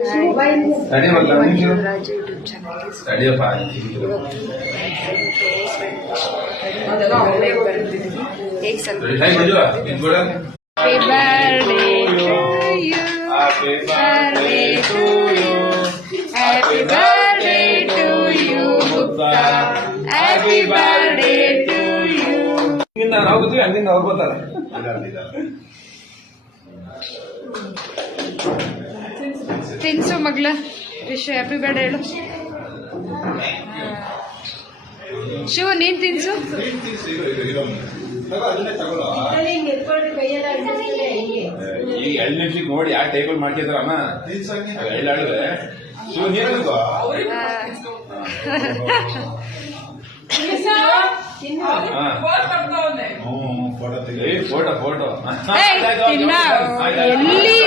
Raju YouTube ಚಾನಲ್ಗೆ ಹೇಗೆ ತಿನ್ಸು ಮಗ್ಲ wish happy birthday ಹೇಳು ಶಿವ ನೀನ್ ತಿನ್ಸು ಈಗ 2 ನಿಮಿಷಕ್ಕೆ ನೋಡಿ ಯಾವ ಟೇಬಲ್ ಮಾಡ್ತಿದ್ರಮ್ಮ ಎಳ್ಳಾಡಿದ್ರೆ ಶಿವ ನೀರು ಫೋಟೋ ಎಲ್ಲಿ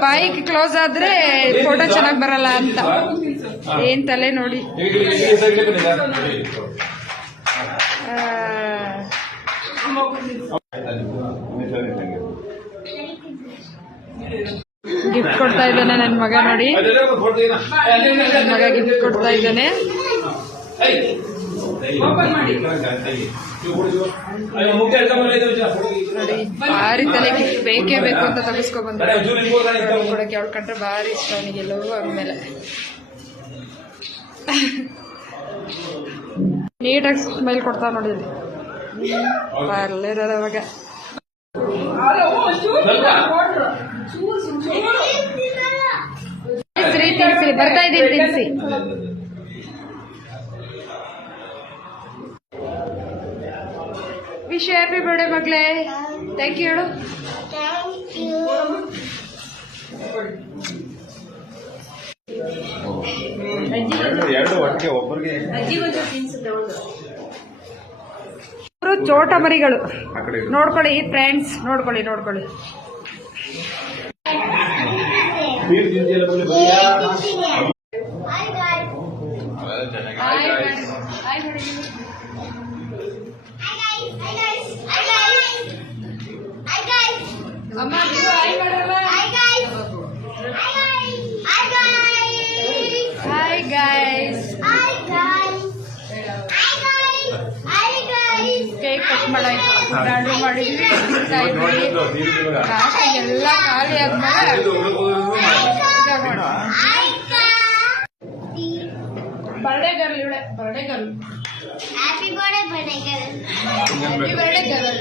ಬಾಯಿಗೆ ಕ್ಲೋಸ್ ಆದ್ರೆ ಫೋಟೋ ಚೆನ್ನಾಗಿ ಬರಲ್ಲ ಅಂತ ಏನ್ ತಲೆ ನೋಡಿ ಗಿಫ್ಟ್ ಕೊಡ್ತಾ ಇದ್ದಾನೆ ನನ್ನ ಮಗ ನೋಡಿ ನನ್ನ ಮಗ ಗಿಫ್ಟ್ ಕೊಡ್ತಾ ಇದ್ದಾನೆ ನೋಡಿ ಭಾರಿ ತಲೆ ಗಿಫ್ಟ್ ಬೇಕೇ ಬೇಕು ಅಂತ ತಗಸ್ಕೊಂಡ್ ಕೊಡಕ್ಕೆ ಅವಳು ಕಂಡ್ರೆ ಭಾರಿ ಇಷ್ಟ ಅವನಿಗೆ ಎಲ್ಲವೂ ಆದ್ಮೇಲೆ ನೀಟಾಗಿ ಸ್ಮೈಲ್ ಕೊಡ್ತಾವ ನೋಡಿ ಬರ್ಲಿರೋದು ಅವಾಗ ತಿನ್ಸಿ ಬರ್ತಾ ಇದ್ದೀನಿ ತಿನ್ಸಿ ವಿಶ್ ಹ್ಯಾಪಿ ಬರ್ಡೇ ಮಗಳೇ ಥ್ಯಾಂಕ್ ಯು ಹೇಳು ಚೋಟ ಮರಿಗಳು ನೋಡ್ಕೊಳ್ಳಿ ಫ್ರೆಂಡ್ಸ್ ನೋಡ್ಕೊಳ್ಳಿ Hi guys. ಕೇಕ್ ಕಟ್ ಮಾಡಿದ್ವಿ ಎಲ್ಲ ಖಾಲಿ ಆದ್ಮೇಲೆ ಬರ್ಡೇ ಗರ್ಲ್ ಇವಳೆ birthday girl happy birthday girl